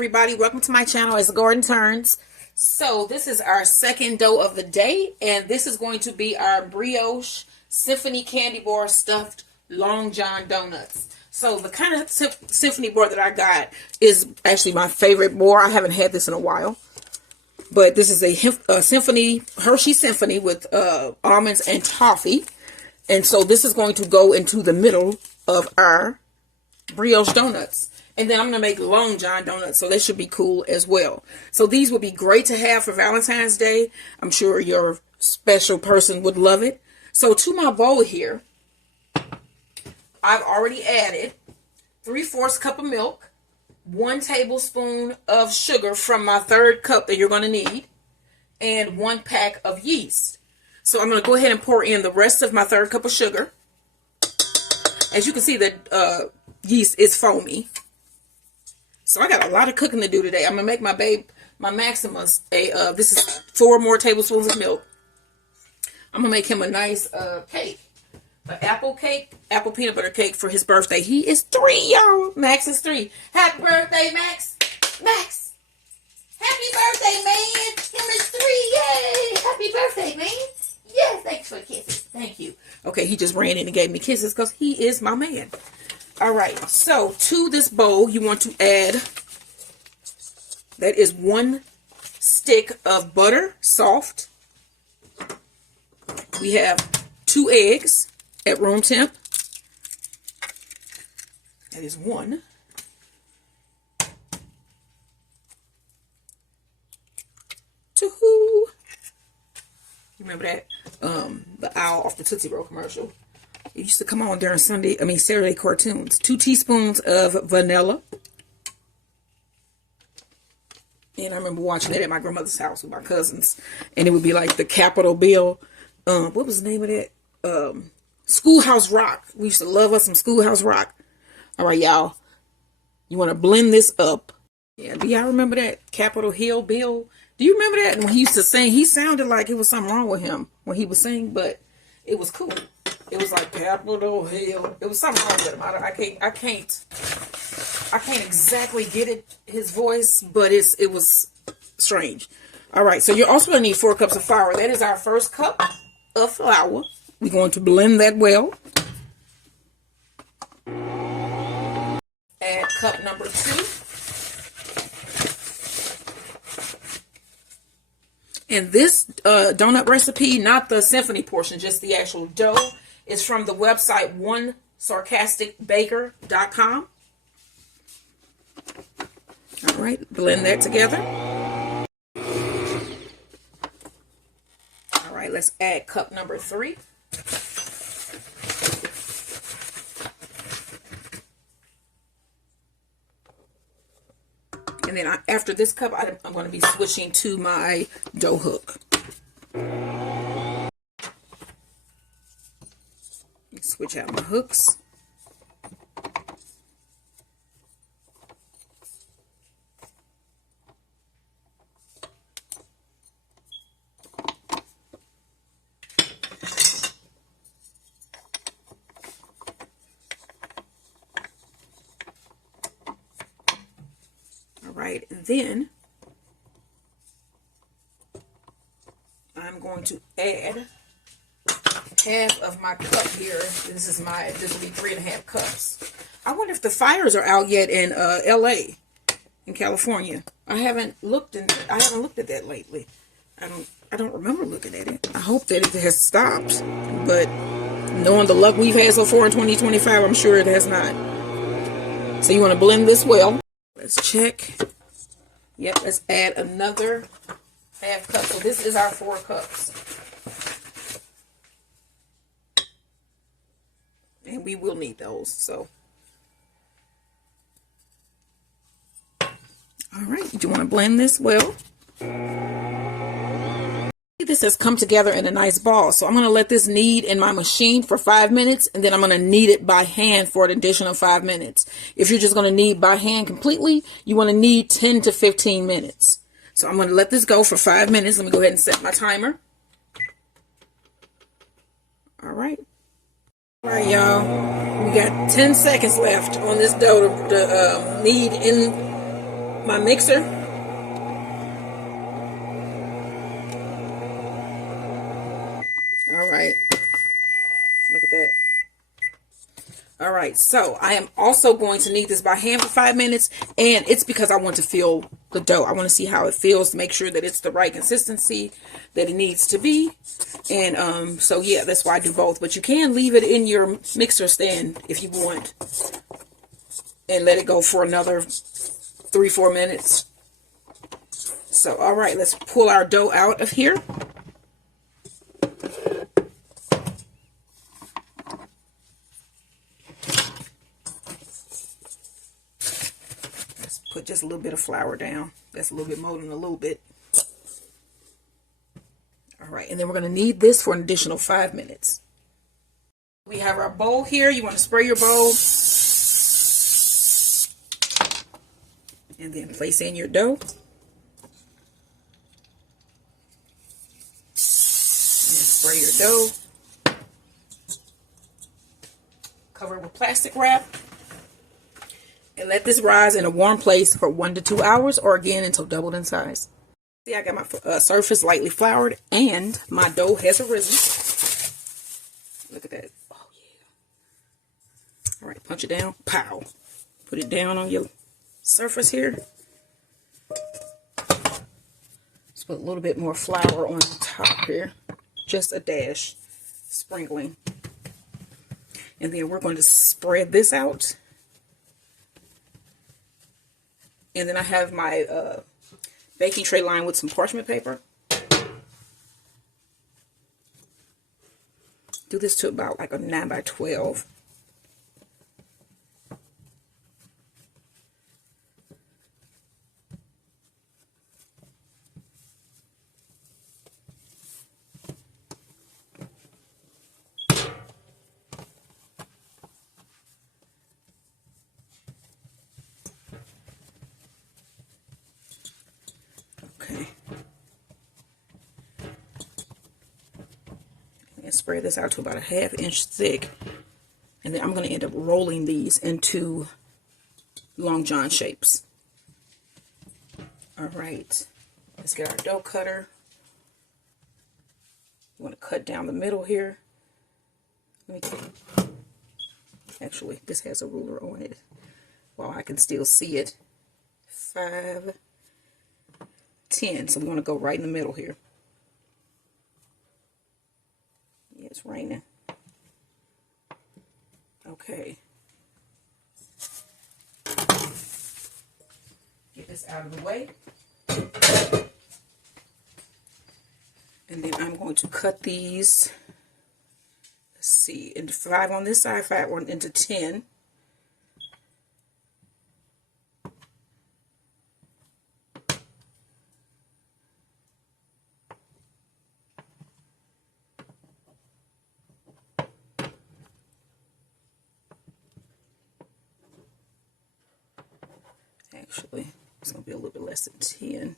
everybody, welcome to my channel. It's Gordon Turns. So this is our second dough of the day, and this is going to be our brioche symphony candy bar stuffed long john donuts. So the kind of symphony bar that I got is actually my favorite bar. I haven't had this in a while, but this is a symphony, Hershey Symphony with almonds and toffee. And so this is going to go into the middle of our brioche donuts. And then I'm going to make long john donuts, so that should be cool as well. So these would be great to have for Valentine's Day. I'm sure your special person would love it. So to my bowl here, I've already added 3/4 cup of milk, 1 tablespoon of sugar from my third cup that you're going to need, and 1 pack of yeast. So I'm going to go ahead and pour in the rest of my third cup of sugar. As you can see, the yeast is foamy. So I got a lot of cooking to do today. I'm going to make my Maximus this is 4 more tablespoons of milk. I'm going to make him a nice cake. An apple cake, apple peanut butter cake for his birthday. He is 3, y'all. Max is 3. Happy birthday, Max. Max. Happy birthday, man. Him is 3. Yay. Happy birthday, man. Yes, thanks for the kisses. Thank you. Okay, he just ran in and gave me kisses because he is my man. All right, so to this bowl, you want to add, that is 1 stick of butter, soft. We have 2 eggs at room temp. That is 1. Two. You remember that? The owl off the Tootsie Roll commercial. It used to come on during Saturday cartoons. 2 teaspoons of vanilla. And I remember watching that at my grandmother's house with my cousins. And it would be like the Capitol Bill. What was the name of that? Schoolhouse Rock. We used to love us some Schoolhouse Rock. All right, y'all. You want to blend this up. Yeah, do y'all remember that Capitol Hill Bill? Do you remember that? And when he used to sing, he sounded like it was something wrong with him when he was singing, but it was cool. It was like Capitol Hill. It was something wrong with him. I can't exactly get his voice, but it was strange. All right, so you're also going to need 4 cups of flour. That is our first cup of flour. We're going to blend that well. Add cup number 2. And this donut recipe, not the symphony portion, just the actual dough, is from the website onesarcasticbaker.com. All right, blend that together. All right, let's add cup number 3. And then after this cup, I'm going to be switching to my dough hook. Switch out my hooks. All right, and then I'm going to add half of my cup here. This will be 3.5 cups. I wonder if the fires are out yet in LA, in California. I haven't looked at that lately. I don't remember looking at it. I hope that it has stopped, but knowing the luck we've had so far in 2025, I'm sure it has not. So you want to blend this well. Let's check. Yep, let's add another half cup. So this is our 4 cups. And we will need those. So, all right, you want to blend this well. This has come together in a nice ball. So I'm going to let this knead in my machine for 5 minutes, and then I'm going to knead it by hand for an additional 5 minutes. If you're just going to knead by hand completely, you want to knead 10 to 15 minutes. So I'm going to let this go for 5 minutes. Let me go ahead and set my timer. All right. All right, y'all. We got 10 seconds left on this dough to knead in my mixer. All right, look at that. All right, so I am also going to knead this by hand for 5 minutes, and it's because I want to feel the dough. I want to see how it feels to make sure that it's the right consistency that it needs to be. And so yeah, that's why I do both. But you can leave it in your mixer stand if you want and let it go for another 3-4 minutes. So all right, let's pull our dough out of here. Put just a little bit of flour down. That's a little bit more than a little bit. All right, and then we're going to knead this for an additional 5 minutes. We have our bowl here. You want to spray your bowl. And then place in your dough. And spray your dough. Cover it with plastic wrap. And let this rise in a warm place for 1 to 2 hours, or again until doubled in size. See, I got my surface lightly floured and my dough has arisen. Look at that. Oh yeah. All right, punch it down. Pow. Put it down on your surface here. Let's put a little bit more flour on top here. Just a dash. Sprinkling. And then we're going to spread this out. And then I have my baking tray lined with some parchment paper. Do this to about like a 9 by 12. And spread this out to about a 1/2 inch thick. And then I'm going to end up rolling these into Long John shapes. All right. Let's get our dough cutter. You want to cut down the middle here. Let me actually, this has a ruler on it. While I can still see it. 5, 10. So we want to go right in the middle here. Yeah, it's raining. Okay. Get this out of the way. And then I'm going to cut these, let's see, into 5 on this side, 5 into 10. Actually, it's going to be a little bit less than 10.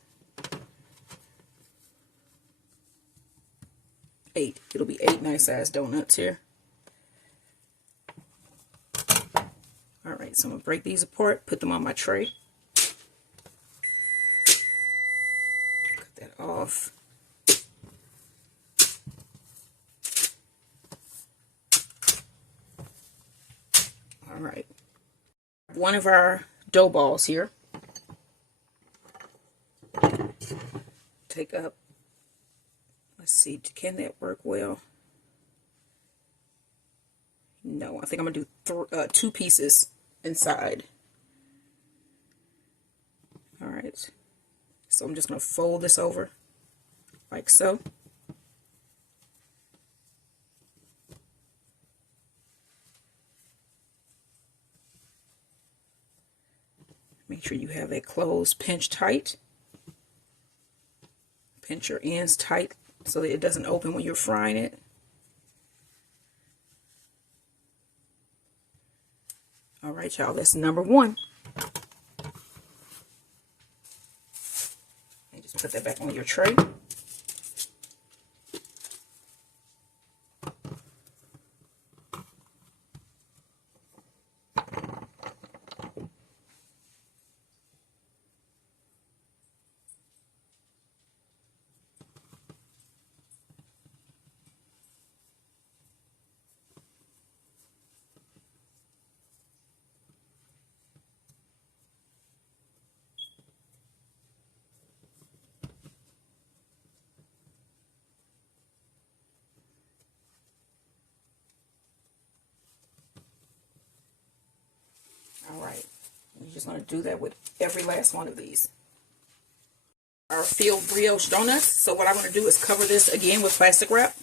8. It'll be 8 nice sized donuts here. Alright, so I'm going to break these apart, put them on my tray. Cut that off. Alright. One of our dough balls here. Take up, let's see, can that work well? No, I think I'm going to do 2 pieces inside. Alright, so I'm just going to fold this over like so. Make sure you have it closed, pinch tight. Pinch your ends tight so that it doesn't open when you're frying it. All right, y'all, that's number 1. And just put that back on your tray. just going to do that with every last one of these. Our filled brioche donuts. So what I'm going to do is cover this again with plastic wrap.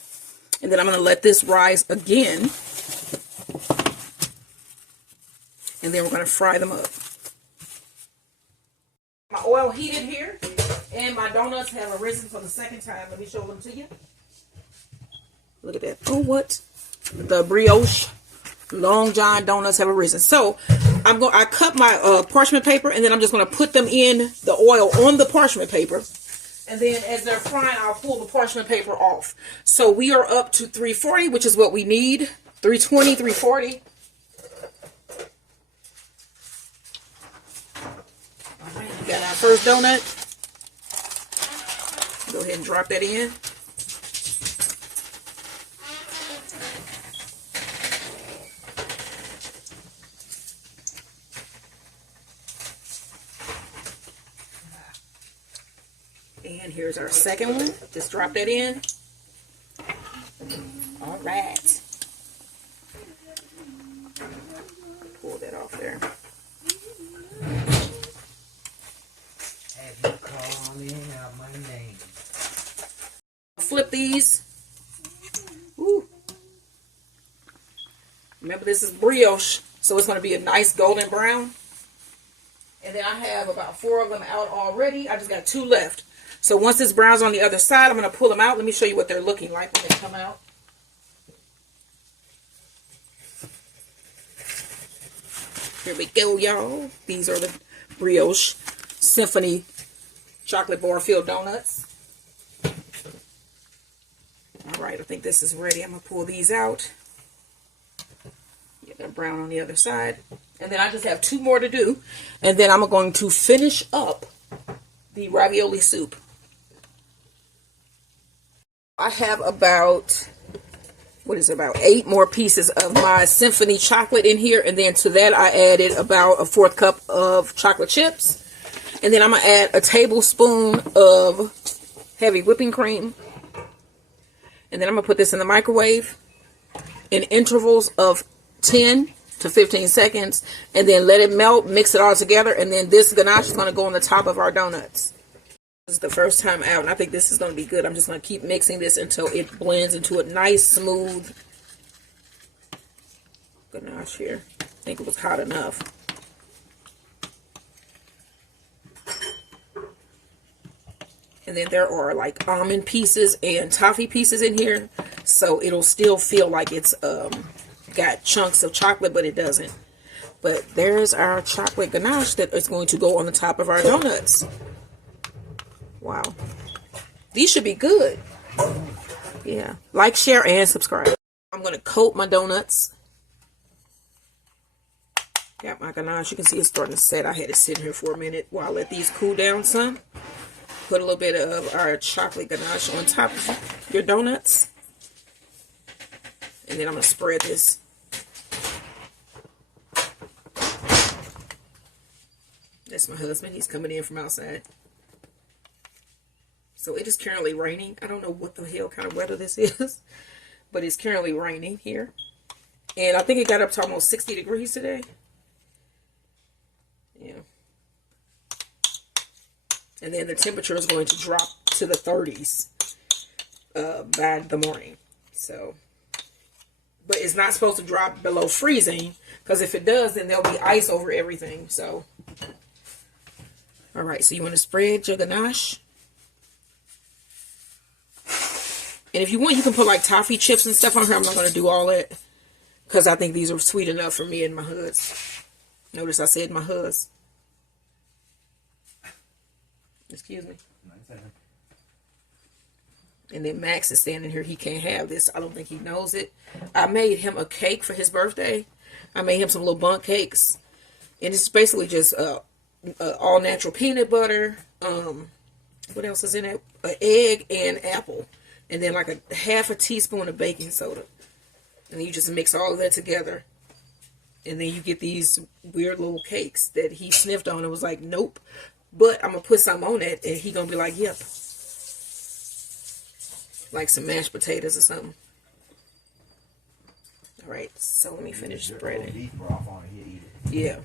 And then I'm going to let this rise again. And then we're going to fry them up. My oil heated here. And my donuts have arisen for the second time. Let me show them to you. Look at that. Oh, what? The brioche Long John donuts have arisen. So I cut my parchment paper, and then I'm just going to put them in the oil on the parchment paper. And then as they're frying, I'll pull the parchment paper off. So we are up to 340, which is what we need. 320, 340. All right, we got our first donut. Go ahead and drop that in. And here's our second one. Just drop that in. All right. Pull that off there. Have you calling out my name? Flip these. Ooh. Remember, this is brioche, so it's going to be a nice golden brown. And then I have about 4 of them out already. I just got 2 left. So once this brown's on the other side, I'm going to pull them out. Let me show you what they're looking like when they come out. Here we go, y'all. These are the brioche Symphony chocolate bar filled donuts. All right, I think this is ready. I'm going to pull these out. Yeah, they're brown on the other side. And then I just have 2 more to do. And then I'm going to finish up the ravioli soup. I have about, about 8 more pieces of my Symphony chocolate in here. And then to that, I added about a 1/4 cup of chocolate chips. And then I'm going to add a tablespoon of heavy whipping cream. And then I'm going to put this in the microwave in intervals of 10 to 15 seconds. And then let it melt, mix it all together. And then this ganache is going to go on the top of our donuts. This is the first time out, and I think this is going to be good. I'm just going to keep mixing this until it blends into a nice, smooth ganache here. I think it was hot enough. And then there are like almond pieces and toffee pieces in here, so it'll still feel like it's got chunks of chocolate, but it doesn't. But there's our chocolate ganache that is going to go on the top of our donuts. Wow. These should be good. Yeah. Like, share, and subscribe. I'm going to coat my donuts. Got my ganache. You can see it's starting to set. I had it sitting here for a minute while I let these cool down some. Put a little bit of our chocolate ganache on top of your donuts. And then I'm going to spread this. That's my husband. He's coming in from outside. So it is currently raining. I don't know what the hell kind of weather this is, but it's currently raining here. And I think it got up to almost 60 degrees today. Yeah. And then the temperature is going to drop to the 30s by the morning. So, but it's not supposed to drop below freezing, because if it does, then there'll be ice over everything. So, all right. So you want to spread your ganache. And if you want, you can put like toffee chips and stuff on here. I'm not going to do all that, because I think these are sweet enough for me and my husband. Notice I said my husband. Excuse me. And then Max is standing here. He can't have this. I don't think he knows it. I made him a cake for his birthday. I made him some little bundt cakes. And it's basically just all natural peanut butter. What else is in it? An egg and apple. And then like a 1/2 teaspoon of baking soda. And then you just mix all of that together. And then you get these weird little cakes that he sniffed on and was like, nope. But I'm going to put some on it, and he going to be like, yep. Like some mashed potatoes or something. All right, so let me finish spreading. Yeah.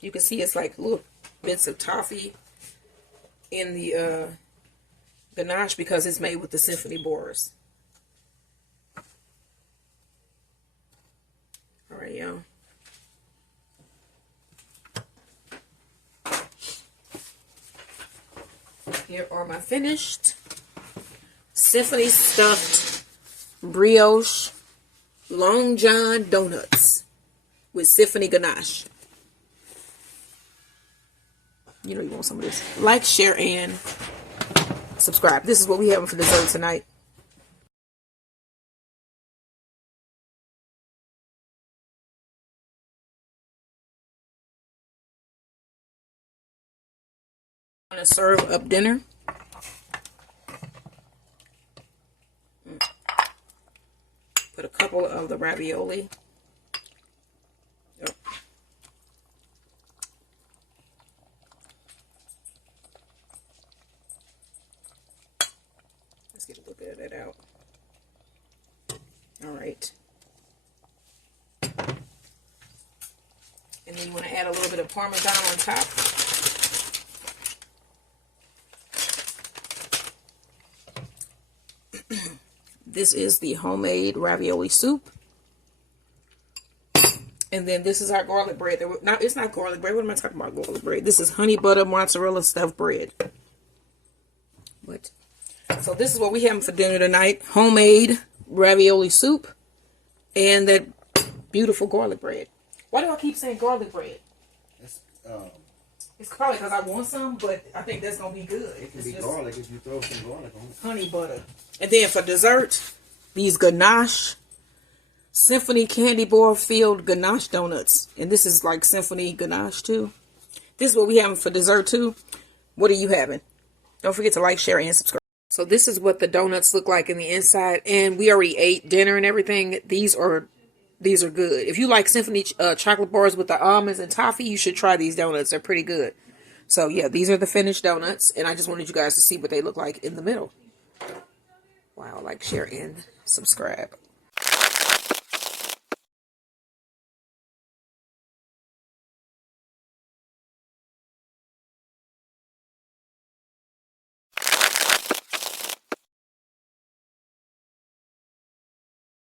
You can see it's like little bits of toffee in the ganache because it's made with the Symphony bars. All right, y'all. Here are my finished Symphony stuffed brioche Long John donuts with Symphony ganache. You know you want some of this. Like, share, and subscribe. This is what we having for dessert tonight. I'm going to serve up dinner. Put a couple of the ravioli. Yep. Let's get a little bit of that out. All right. And then you want to add a little bit of Parmesan on top. This is the homemade ravioli soup. And then this is our garlic bread. Now, it's not garlic bread. What am I talking about, garlic bread? This is honey butter mozzarella stuffed bread. What? So this is what we having for dinner tonight. Homemade ravioli soup. And that beautiful garlic bread. Why do I keep saying garlic bread? It's probably because I want some, but I think that's going to be good. It can be garlic if you throw some garlic on it. Honey butter. And then for dessert, these Ganache Symphony candy bar filled Ganache donuts. And this is like Symphony Ganache too. This is what we having for dessert too. What are you having? Don't forget to like, share, and subscribe. So this is what the donuts look like in the inside. And we already ate dinner and everything. These are good. If you like Symphony chocolate bars with the almonds and toffee, you should try these donuts. They're pretty good. So yeah, these are the finished donuts. And I just wanted you guys to see what they look like in the middle. Wow, like, share, and subscribe.